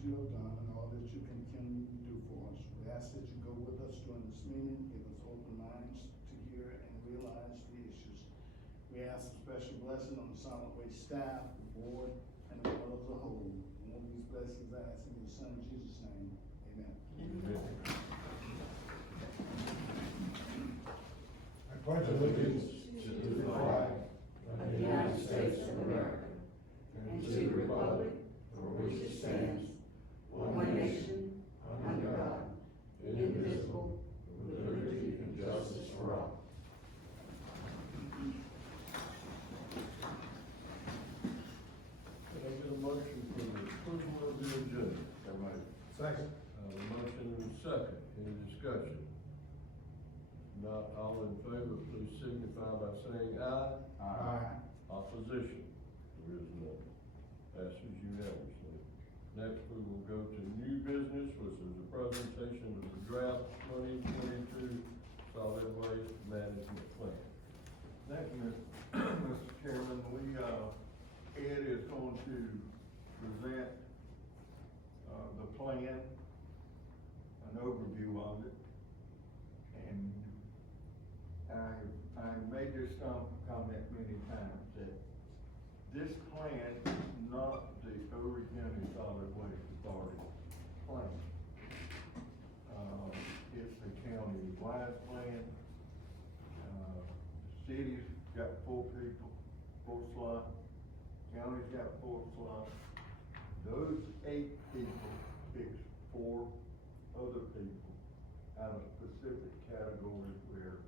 you have done and all that you continue to do for us. We ask that you go with us during this meeting, give us open minds to hear and realize the issues. We ask a special blessing on the solid waste staff, the board, and the world as a whole. And all these blessings I ask in your son Jesus' name. Amen. I pledge allegiance to the flag of the United States of America and to the republic for which it stands, one nation, under God, indivisible, with liberty and justice for all. Can I get a motion for the approval of the agenda? Second. The motion is second. Any discussion? Not all in favor, please signify by saying aye. Aye. Opposition? There is none. Passes unanimously. Next, we will go to new business, which is a presentation of the draft 2022 solid waste management plan. Thank you, Mr. Chairman. Ed is going to present, the plan, an overview of it. And I made this comment many times that this plan is not the Horry County Solid Waste Authority plan. It's the county-wide plan. The city's got 4 people, 4 slots. County's got 4 slots. Those 8 people picks 4 other people out of specific categories where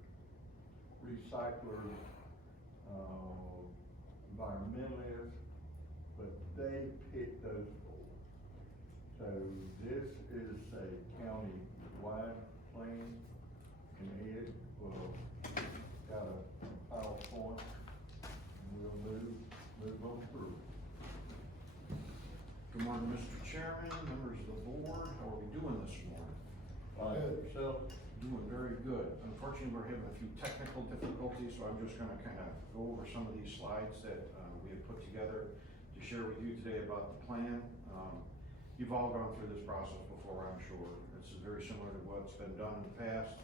recyclers, environmentalists, but they pick those 4. So this is a county-wide plan, and Ed will got a PowerPoint, and we'll move on through. Good morning, Mr. Chairman, members of the board. How are we doing this morning? Yourself? Doing very good. Unfortunately, we're having a few technical difficulties, so I'm just gonna kind of go over some of these slides that we have put together to share with you today about the plan. You've all gone through this process before, I'm sure. This is very similar to what's been done in the past.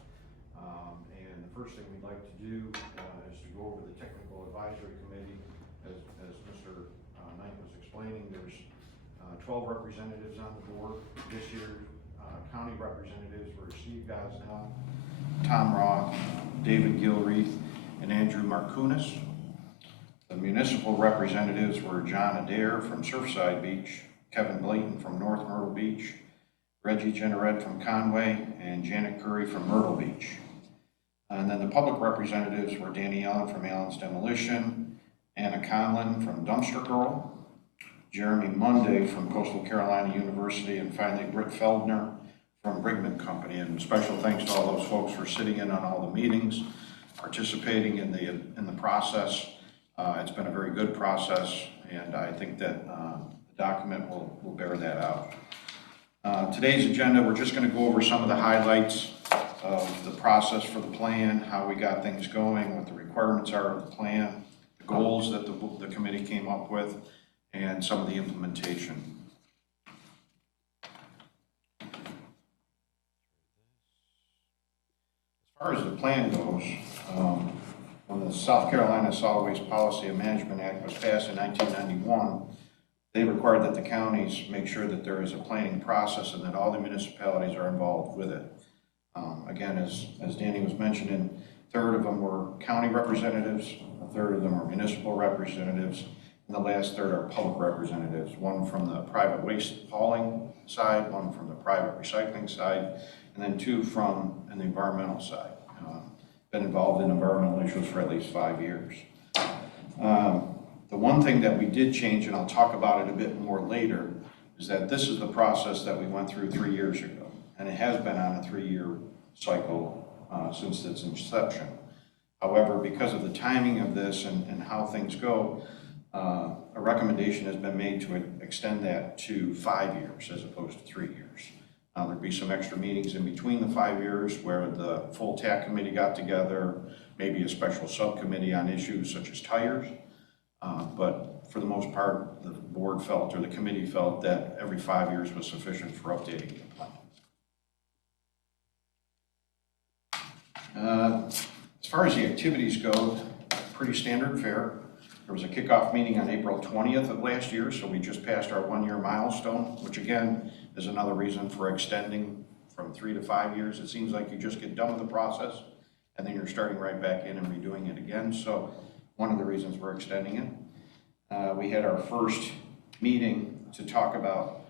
And the first thing we'd like to do is to go over the technical advisory committee. As Mr. Knight was explaining, there's 12 representatives on the board. This year, county representatives were Steve Gosnell, Tom Roth, David Gilreath, and Andrew Markunis. The municipal representatives were John Adair from Surfside Beach, Kevin Blayton from North Myrtle Beach, Reggie Jennerette from Conway, and Janet Curry from Myrtle Beach. And then the public representatives were Danny Allen from Allen's Demolition, Anna Conlon from Dumpster Girl, Jeremy Monday from Coastal Carolina University, and finally Britt Feldner from Brigman Company. And special thanks to all those folks for sitting in on all the meetings, participating in the process. It's been a very good process, and I think that the document will bear that out. Today's agenda, we're just going to go over some of the highlights of the process for the plan, how we got things going, what the requirements are of the plan, the goals that the committee came up with, and some of the implementation. As far as the plan goes, when the South Carolina Solid Waste Policy and Management Act was passed in 1991, they required that the counties make sure that there is a planning process and that all the municipalities are involved with it. Again, as Danny was mentioning, a third of them were county representatives, a third of them are municipal representatives, and the last third are public representatives, one from the private waste hauling side, one from the private recycling side, and then 2 from the environmental side. Been involved in environmental issues for at least 5 years. The one thing that we did change, and I'll talk about it a bit more later, is that this is the process that we went through 3 years ago, and it has been on a 3-year cycle since its inception. However, because of the timing of this and how things go, a recommendation has been made to extend that to 5 years as opposed to 3 years. There'll be some extra meetings in between the 5 years where the full TAC committee got together, maybe a special subcommittee on issues such as tires. But for the most part, the board felt, or the committee felt, that every 5 years was sufficient for updating the plan. As far as the activities go, pretty standard fare. There was a kickoff meeting on April 20th of last year, so we just passed our 1-year milestone, which again is another reason for extending from 3 to 5 years. It seems like you just get done with the process and then you're starting right back in and redoing it again. So one of the reasons we're extending it. We had our first meeting to talk about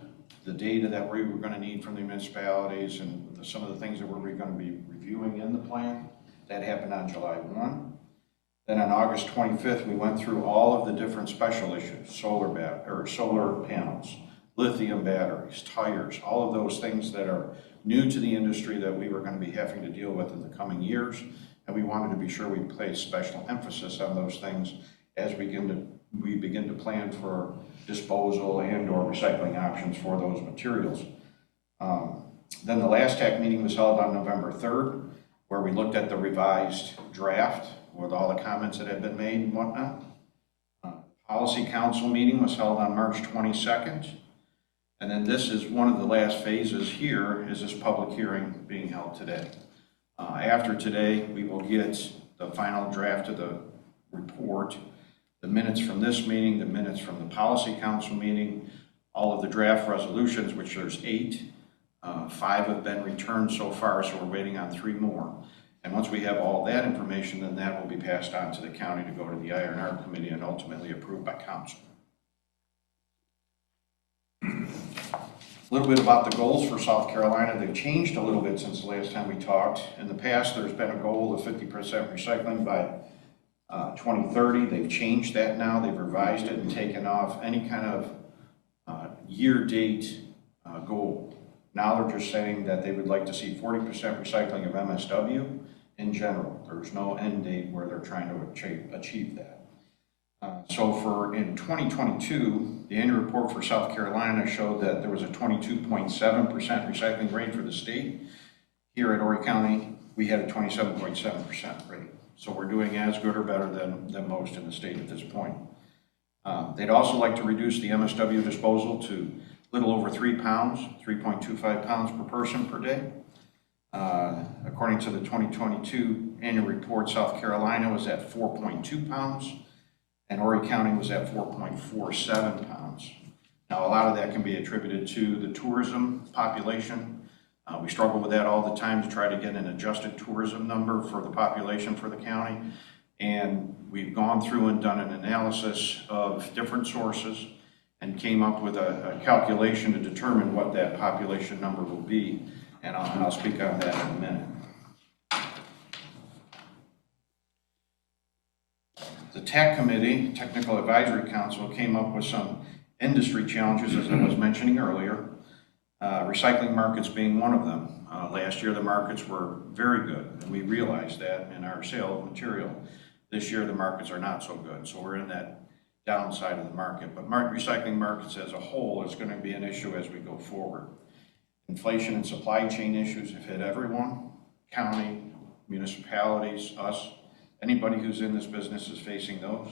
the data that we were going to need from the municipalities and some of the things that we're going to be reviewing in the plan. That happened on July 1. Then on August 25th, we went through all of the different special issues: solar panels, lithium batteries, tires, all of those things that are new to the industry that we were going to be having to deal with in the coming years. And we wanted to be sure we place special emphasis on those things as we begin to plan for disposal and or recycling options for those materials. Then the last TAC meeting was held on November 3rd, where we looked at the revised draft with all the comments that had been made and whatnot. Policy Council meeting was held on March 22nd. And then this is one of the last phases here, is this public hearing being held today. After today, we will get the final draft of the report, the minutes from this meeting, the minutes from the Policy Council meeting, all of the draft resolutions, which there's 8. 5 have been returned so far, so we're waiting on 3 more. And once we have all that information, then that will be passed on to the county to go to the IR&R committee and ultimately approved by council. A little bit about the goals for South Carolina. They've changed a little bit since the last time we talked. In the past, there's been a goal of 50% recycling by 2030. They've changed that now. They've revised it and taken off any kind of year-date goal. Now they're just saying that they would like to see 40% recycling of MSW in general. There's no end date where they're trying to achieve that. So in 2022, the annual report for South Carolina showed that there was a 22.7% recycling rate for the state. Here at Horry County, we had a 27.7% rate. So we're doing as good or better than most in the state at this point. They'd also like to reduce the MSW disposal to a little over 3 pounds, 3.25 pounds per person per day. According to the 2022 annual report, South Carolina was at 4.2 pounds, and Horry County was at 4.47 pounds. Now, a lot of that can be attributed to the tourism population. We struggle with that all the time to try to get an adjusted tourism number for the population for the county. And we've gone through and done an analysis of different sources and came up with a calculation to determine what that population number will be. And I'll speak on that in a minute. The TAC committee, Technical Advisory Council, came up with some industry challenges, as I was mentioning earlier, recycling markets being one of them. Last year, the markets were very good, and we realized that in our sale of material. This year, the markets are not so good, so we're in that downside of the market. But recycling markets as a whole is going to be an issue as we go forward. Inflation and supply chain issues have hit everyone, county, municipalities, us. Anybody who's in this business is facing those.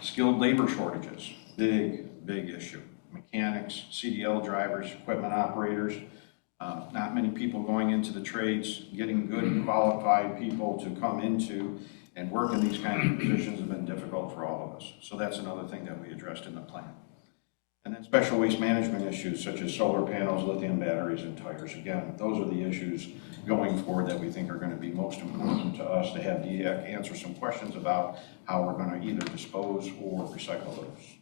Skilled labor shortages, big issue. Mechanics, CDL drivers, equipment operators, not many people going into the trades, getting good and qualified people to come into and work in these kinds of positions has been difficult for all of us. So that's another thing that we addressed in the plan. And then special waste management issues such as solar panels, lithium batteries, and tires. Again, those are the issues going forward that we think are going to be most important to us to have DEAC answer some questions about how we're going to either dispose or recycle those.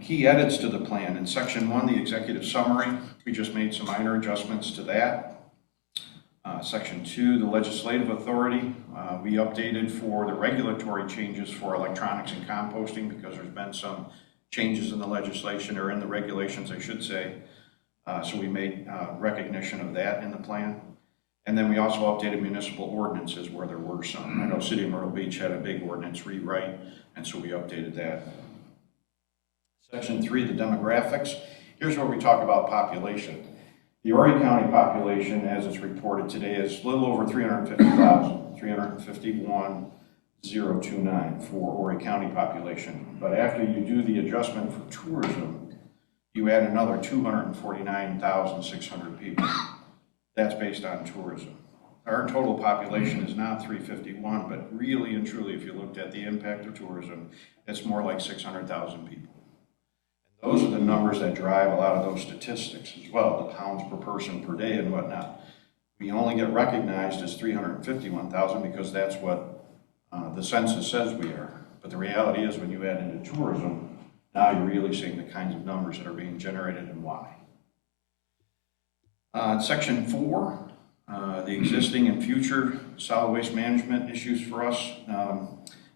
Key edits to the plan. In section 1, the executive summary, we just made some minor adjustments to that. Section 2, the legislative authority, we updated for the regulatory changes for electronics and composting because there's been some changes in the legislation, or in the regulations, I should say. So we made recognition of that in the plan. And then we also updated municipal ordinances where there were some. I know City of Myrtle Beach had a big ordinance rewrite, and so we updated that. Section 3, the demographics. Here's where we talk about population. The Horry County population, as it's reported today, is a little over 350,000, 351, 029 for Horry County population. But after you do the adjustment for tourism, you add another 249,600 people. That's based on tourism. Our total population is not 351, but really and truly, if you looked at the impact of tourism, it's more like 600,000 people. Those are the numbers that drive a lot of those statistics as well, the pounds per person per day and whatnot. We only get recognized as 351,000 because that's what the census says we are. But the reality is when you add into tourism, now you're really seeing the kinds of numbers that are being generated and why. Section 4, the existing and future solid waste management issues for us.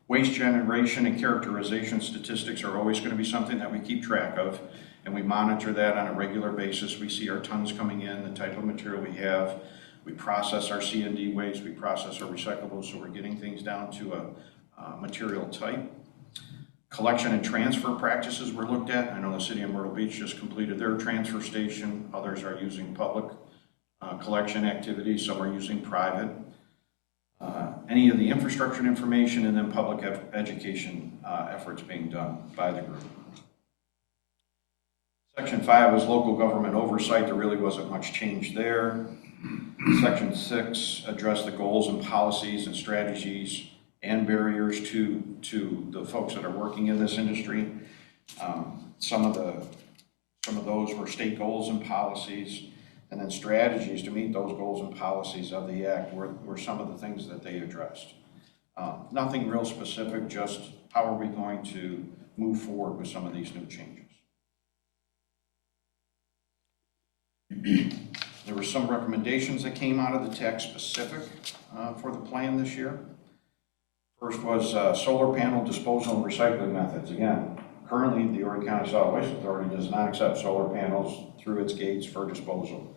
Waste generation and characterization statistics are always going to be something that we keep track of, and we monitor that on a regular basis. We see our tons coming in, the type of material we have. We process our C&D waste, we process our recyclables, so we're getting things down to a material type. Collection and transfer practices were looked at. I know the city of Myrtle Beach just completed their transfer station. Others are using public collection activities, some are using private. Any of the infrastructure and information, and then public education efforts being done by the group. Section 5 was local government oversight. There really wasn't much change there. Section 6 addressed the goals and policies and strategies and barriers to the folks that are working in this industry. Some of those were state goals and policies, and then strategies to meet those goals and policies of the Act were some of the things that they addressed. Nothing real specific, just how are we going to move forward with some of these new changes. There were some recommendations that came out of the text specific for the plan this year. First was solar panel disposal and recycling methods. Again, currently the Horry County Solid Waste Authority does not accept solar panels through its gates for disposal.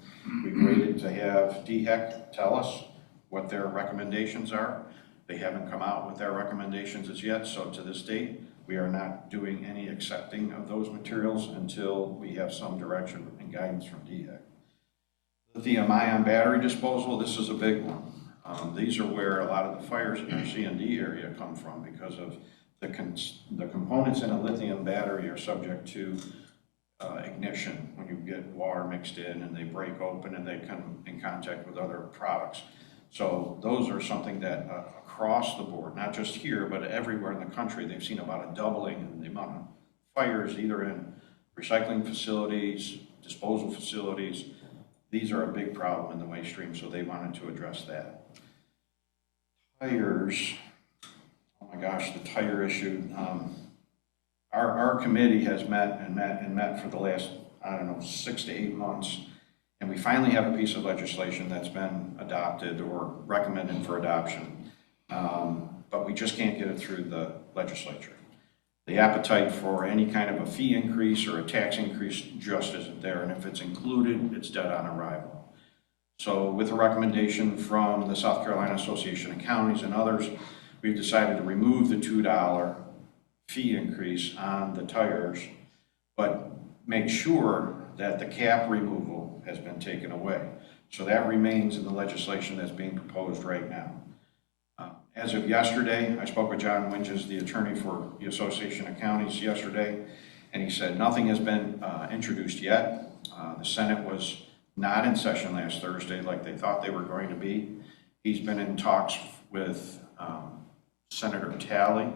We've waited to have DHEC tell us what their recommendations are. They haven't come out with their recommendations as yet, so to this date, we are not doing any accepting of those materials until we have some direction and guidance from DHEC. Lithium-ion battery disposal, this is a big one. These are where a lot of the fires in our C&D area come from because of the components in a lithium battery are subject to ignition when you get water mixed in and they break open and they come in contact with other products. So those are something that across the board, not just here, but everywhere in the country, they've seen about a doubling in the amount of fires either in recycling facilities, disposal facilities. These are a big problem in the waste stream, so they wanted to address that. Tires, oh my gosh, the tire issue. Our committee has met for the last, 6 to 8 months, and we finally have a piece of legislation that's been adopted or recommended for adoption, but we just can't get it through the legislature. The appetite for any kind of a fee increase or a tax increase just isn't there, and if it's included, it's dead on arrival. So with a recommendation from the South Carolina Association of Counties and others, we've decided to remove the $2 fee increase on the tires, but make sure that the cap removal has been taken away. So that remains in the legislation that's being proposed right now. As of yesterday, I spoke with John Winges, the attorney for the Association of Counties yesterday, and he said nothing has been introduced yet. The Senate was not in session last Thursday like they thought they were going to be. He's been in talks with Senator Talley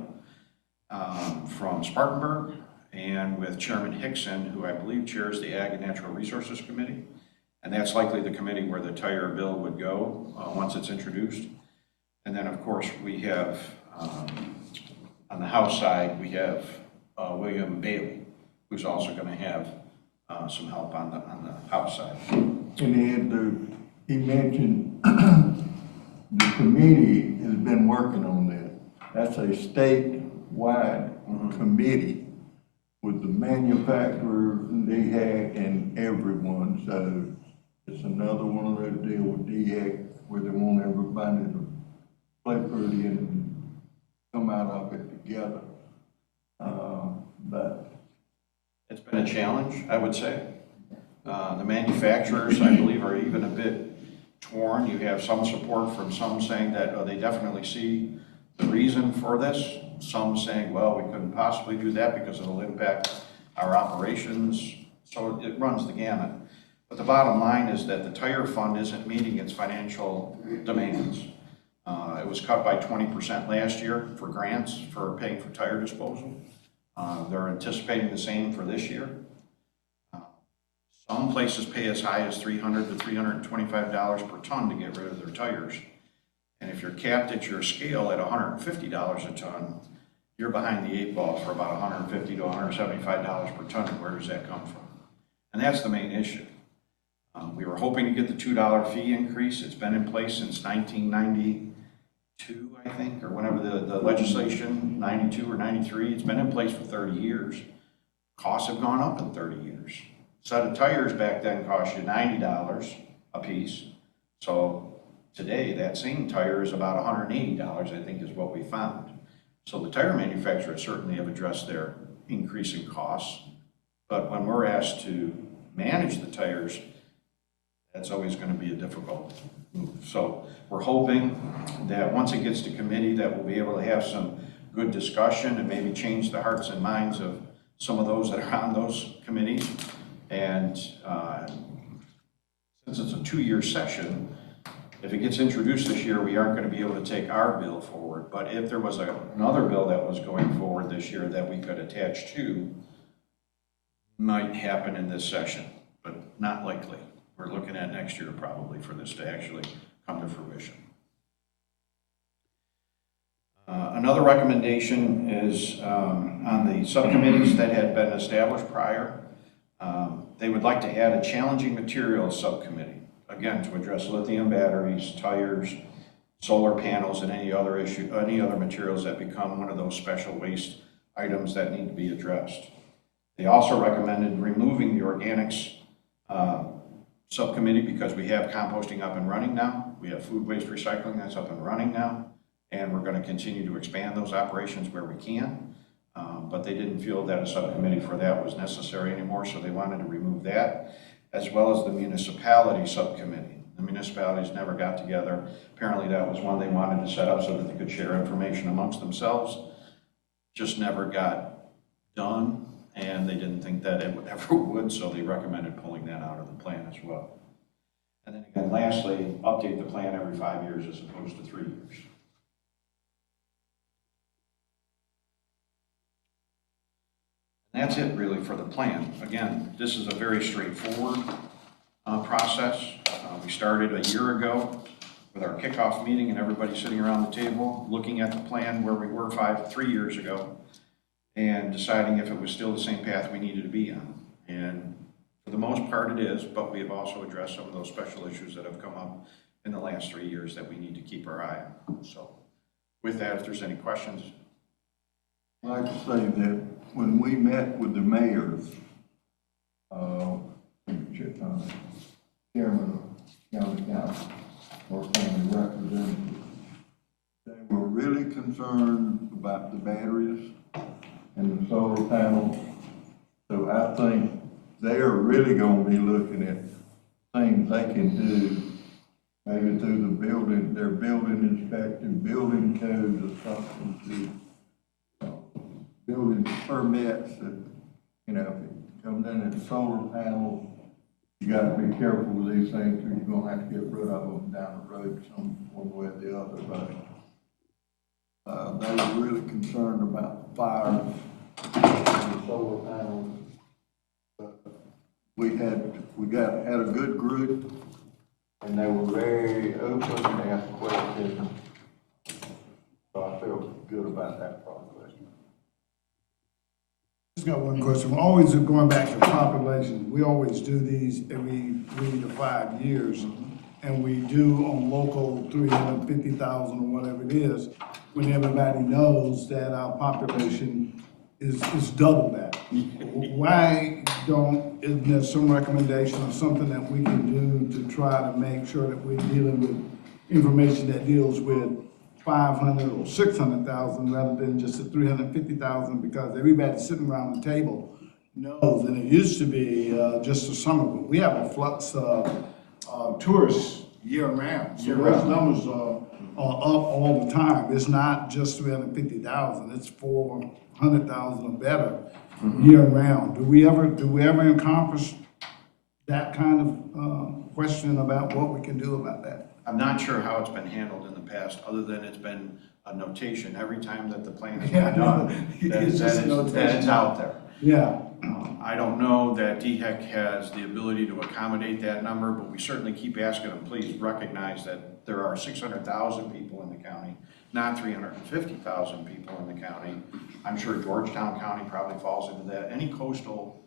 from Spartanburg and with Chairman Hickson, who I believe chairs the Ag and Natural Resources Committee. And that's likely the committee where the tire bill would go once it's introduced. And then, of course, we have, on the House side, we have William Bailey, who's also going to have some help on the House side. And then he mentioned the committee has been working on that. That's a statewide committee with the manufacturers, DHEC, and everyone. So it's another one of those deals with DHEC where they want everybody to play pretty and come out of it together. But it's been a challenge, I would say. The manufacturers, I believe, are even a bit torn. You have some support from some saying that they definitely see the reason for this. Some saying, well, we couldn't possibly do that because it'll impact our operations. So it runs the gamut. But the bottom line is that the tire fund isn't meeting its financial demands. It was cut by 20% last year for grants for paying for tire disposal. They're anticipating the same for this year. Some places pay as high as $300 to $325 per ton to get rid of their tires. And if you're capped at your scale at $150 a ton, you're behind the eight ball for about $150 to $175 per ton. Where does that come from? And that's the main issue. We were hoping to get the $2 fee increase. It's been in place since 1992, I think, or whenever the legislation, 92 or 93, it's been in place for 30 years. Costs have gone up in 30 years. A set of tires back then cost you $90 a piece. So today, that same tire is about $180, I think, is what we found. So the tire manufacturers certainly have addressed their increase in costs. But when we're asked to manage the tires, that's always going to be a difficult move. So we're hoping that once it gets to committee that we'll be able to have some good discussion and maybe change the hearts and minds of some of those that are on those committees. And since it's a 2-year session, if it gets introduced this year, we aren't going to be able to take our bill forward. But if there was another bill that was going forward this year that we could attach to, might happen in this session, but not likely. We're looking at next year probably for this to actually come to fruition. Another recommendation is on the subcommittees that had been established prior. They would like to add a challenging materials subcommittee, again, to address lithium batteries, tires, solar panels, and any other materials that become one of those special waste items that need to be addressed. They also recommended removing the organics subcommittee because we have composting up and running now. We have food waste recycling that's up and running now, and we're going to continue to expand those operations where we can. But they didn't feel that a subcommittee for that was necessary anymore, so they wanted to remove that, as well as the municipality subcommittee. The municipalities never got together. Apparently that was one they wanted to set up so that they could share information amongst themselves. Just never got done, and they didn't think that it ever would, so they recommended pulling that out of the plan as well. And then again, lastly, update the plan every 5 years as opposed to 3 years. And that's it really for the plan. Again, this is a very straightforward process. We started a year ago with our kickoff meeting and everybody sitting around the table looking at the plan where we were 3 years ago and deciding if it was still the same path we needed to be on. And for the most part it is, but we have also addressed some of those special issues that have come up in the last 3 years that we need to keep our eye on. So with that, if there's any questions. I'd like to say that when we met with the mayors, chairman of county council or county representative, they were really concerned about the batteries and the solar panels. So I think they are really going to be looking at things they can do, maybe through the building, their building inspection, building codes or something to building permits that, you know, if it comes in as solar panels, you gotta be careful with these things, or you're gonna have to get rid of them down the road one way or the other, but they were really concerned about fires and the solar panels. But we had a good group, and they were very open and asked questions, so I feel good about that progress. Just got one question. We're always going back to population. We always do these every 3 to 5 years, and we do on local 350,000 or whatever it is, when everybody knows that our population is double that. Why isn't there some recommendation or something that we can do to try to make sure that we're dealing with information that deals with 500 or 600,000 rather than just the 350,000, because everybody sitting around the table knows, and it used to be just the summer, but we have a flux of tourists year round. So Year those round. numbers are up all the time. It's not just 350,000, it's 400,000 or better year round. Do we ever encompass that kind of, question about what we can do about that? I'm not sure how it's been handled in the past, other than it's been a notation every time that the plan has Yeah, been done. that- it's just a that notation. it's out there. Yeah, I don't know that DHEC has the ability to accommodate that number, but we certainly keep asking them, please recognize that there are 600,000 people in the county, not 350,000 people in the county. I'm sure Georgetown County probably falls into that. Any coastal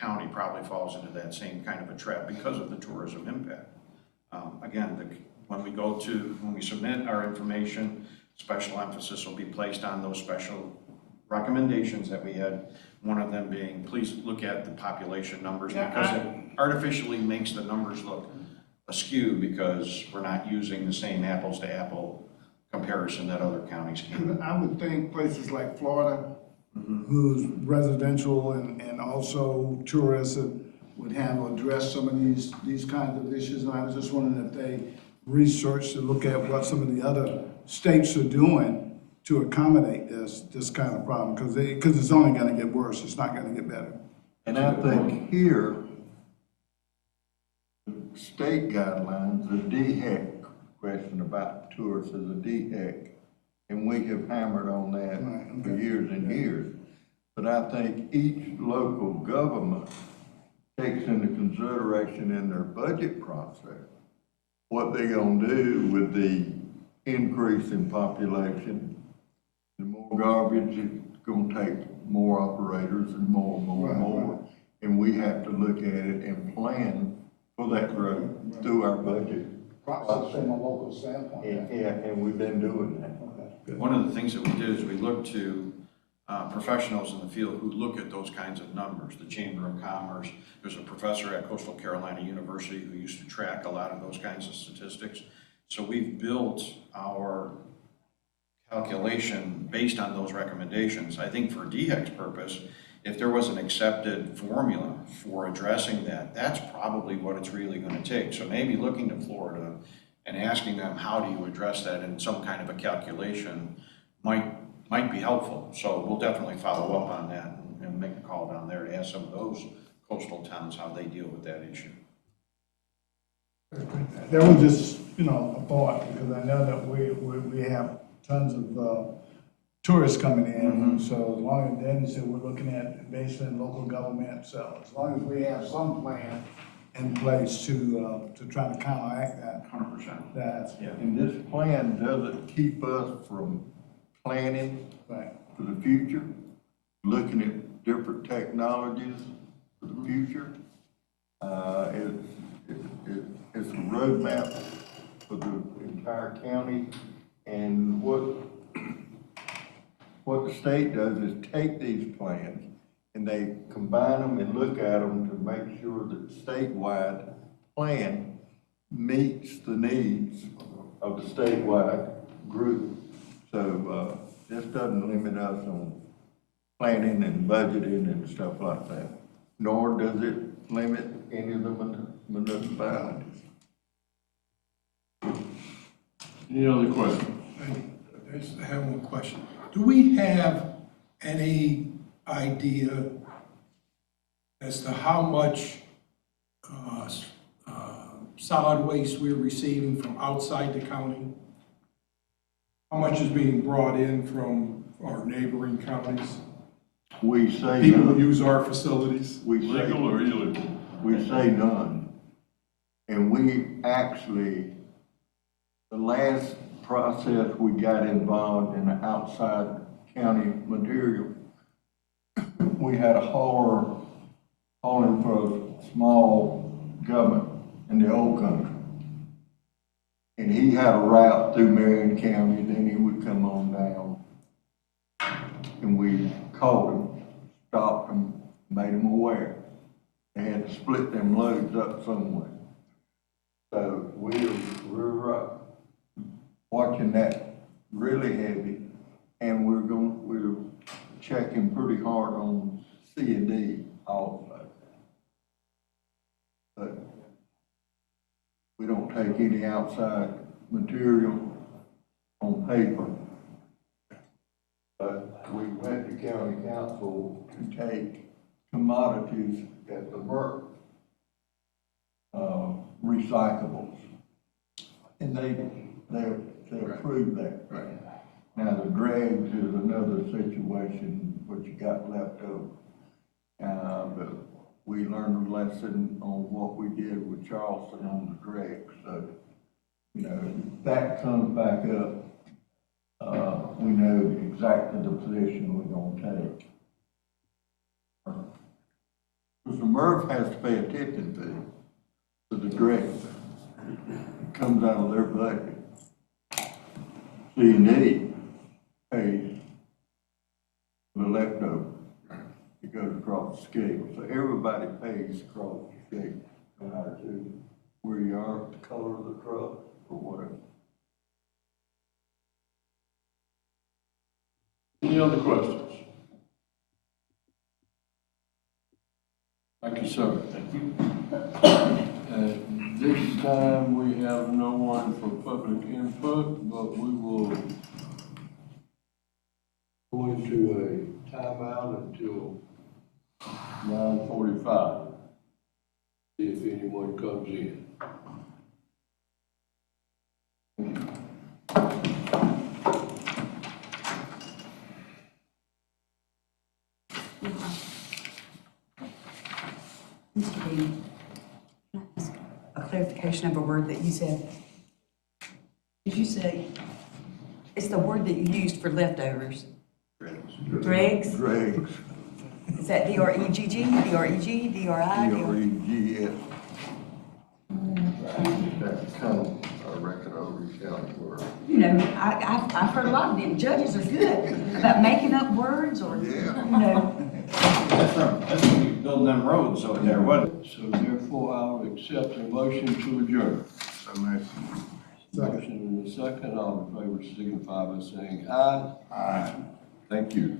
county probably falls into that same kind of a trap because of the tourism impact. Again, when we submit our information, special emphasis will be placed on those special recommendations that we had. One of them being, please look at the population numbers, Yeah, because it artificially makes the numbers look askew because we're not using the same apples to apple comparison that other counties can. I would think places like Florida, who's residential and also tourists would have addressed some of these kinds of issues. And I was just wondering if they researched to look at what some of the other states are doing to accommodate this kind of problem, because it's only gonna get worse, it's not gonna get better. And I think here, the state guidelines, the DHEC question about tourists is a DHEC, and we have hammered on that Right, for okay. years and years. But I think each local government takes into consideration in their budget process what they gonna do with the increase in population. The more garbage, it's gonna take more operators and more and more and Right, more. right. And we have to look at it and plan for that growth through our budget. Process from a local standpoint. And we've been doing that. Okay. One of the things that we did is we looked to professionals in the field who look at those kinds of numbers, the Chamber of Commerce. There's a professor at Coastal Carolina University who used to track a lot of those kinds of statistics. So we've built our calculation based on those recommendations. I think for DHEC's purpose, if there was an accepted formula for addressing that, that's probably what it's really going to take. So maybe looking to Florida and asking them, how do you address that in some kind of a calculation might be helpful. So we'll definitely follow up on that and make a call down there to ask some of those coastal towns how they deal with that issue. That was just, a thought, because I know that we have tons of, tourists coming in. So as long as Danny said, we're looking at basically local government, so as long as we have some plan in place to try to counteract that, 100%. that's, Yeah. And this plan doesn't keep us from planning right. for the future, looking at different technologies for the future. It's a roadmap for the entire county, and what the state does is take these plans and they combine them and look at them to make sure that the statewide plan meets the needs of the statewide group. So, this doesn't limit us on planning and budgeting and stuff like that, nor does it limit any of the municipalities. Any other questions? I have one question. Do we have any idea as to how much solid waste we're receiving from outside the county? How much is being brought in from our neighboring counties? We say People who none. use our facilities? We say, Legal or illegal? we say none. And we actually, the last process we got involved in the outside county material, we had a hauler hauling for a small government in the old country. And he had a route through Marion County, then he would come on down. And we called him, stopped him, made him aware. They had to split them loads up somewhere. So we're watching that really heavy, and we're checking pretty hard on C&D also. But We don't take any outside material on paper. But we went to county council to take commodities at the MRF, recyclables. And they approved that. Now, the dregs is another situation, what you got left over. But we learned a lesson on what we did with Charleston on the dregs, so, you know, if that comes back up, we know exactly the position we're gonna take. Because the MRF has to pay a tipping fee for the dregs. It comes out of their budget. C&D pays the leftover. It goes across the scale, so everybody pays across the scale, no matter where you are, the color of the truck, or whatever. Any other questions? Thank you, sir. Thank you. At this time, we have no one for public input, but we will go into a timeout until 9:45. See if anyone comes in. Mr. Dean, can I ask a clarification of a word that you said? Did you say, it's the word that you used for leftovers? Dregs? Dregs, Is that D-R-E-G-G, D-R-E-G, D-R-I? D-R-E-G-S. That's kind of, I reckon, over county word. You know, I've heard a lot of them, judges are good about making up words or, you Yeah. know. That's when you build them roads over there, what? So therefore, I will accept a motion to adjourn. So much. Motion and a second, all in favor signify by saying aye. Aye. Thank you.